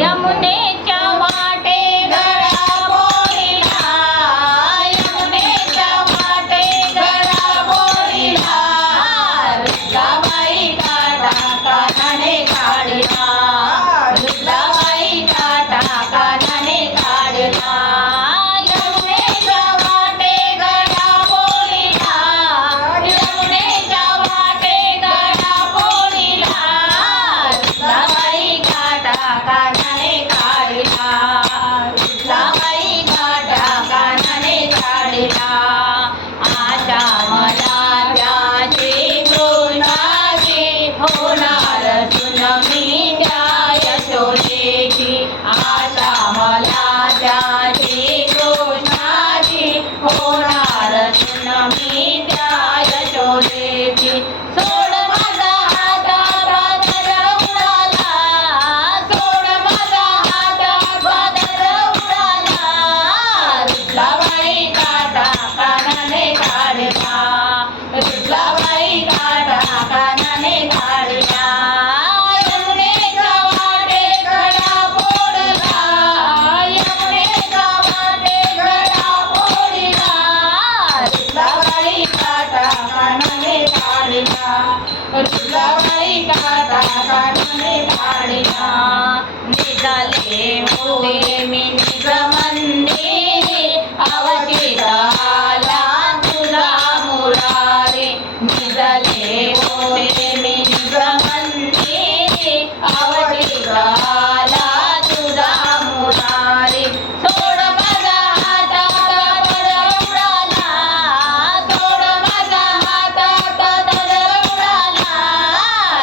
यमुनेच्या वाटे गळा बोलिला, यमुनेच्या वाटे गळा बोलिला, रुक्माबाई काटा कानाने काढला, रुक्माबाई काटा कानाने काढला. यमुनेच्या वाटे गळा बोलिला, यमुनेच्या वाटे गळा बोलिला, रुक्माबाई काटा कानाने काढला, रुक्माबाई काटा कानाने काढला. आशा मला त्याची कृष्णाची होणार सुन मी त्या यशोदेची, आशा मला त्याची कृष्णाची होणार सुन मी त्या यशोदेची. सोड माझा हात बादल उडाला, सोड माझा हात बादल उडाला, रुक्माबाई काटा कानाने काढला, रुक्माबाई काटा कानाने काढला. यमुनेच्या वाटे गळा फोडला, यमुनेच्या वाटे गळा फोडला, रुक्माबाई काटा कानाने काढला, रुक्माबाई काटा कानाने काढला. निघाले होते मी निगमंदिरी, अवचित आला तुझा मुरारी, निघाले होते मी निगमंदिरी, अवचित आला तुझा मुरारी. सोड माझा हात बादल उडाला, सोड माझा हात बादल उडाला,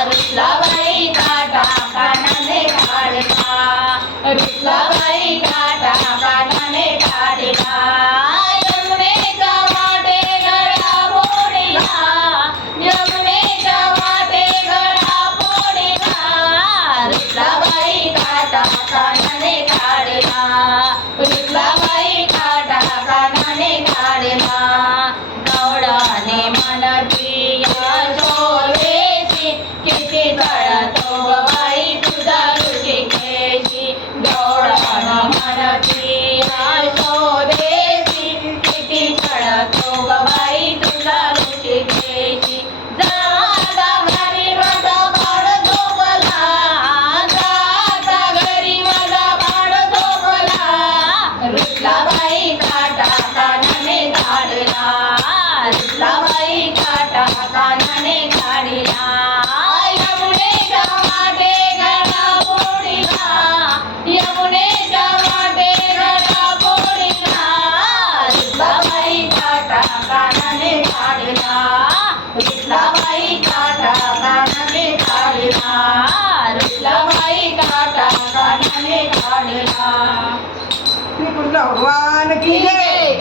रुक्माबाई काटा कानाने काढला, रुक्माबाई काटा कानाने काढला. यमुनेच्या वाटे गळा फोडला, यमुनेच्या वाटे गळा फोडला, रुक्माबाई काटा कानाने काढला, रुक्माबाई काटा कानाने काढला. गवळाने म्हणती यशोदेची, किती तळतो ग बाई तुझा ऋषिकेशी, गवळाने म्हणती यशोदेची, किती तळतो ग बाई तुझा ऋषिकेशी. जाता घरी माझा बाळ झोपला, जाता घरी माझा बाळ झोपला, रुक्माबाई काटा कानाने काढला, रुक्माबाई काटा कानाने काढला. यमुनेच्या वाटे गळा फोडला, यमुनेच्या वाटे गळा फोडला, रुक्माबाई काटा कानाने काढला, रुक्माबाई काटा कानाने काढला, रुक्माबाई काटा कानाने काढला. श्री कृष्ण भगवान की जय.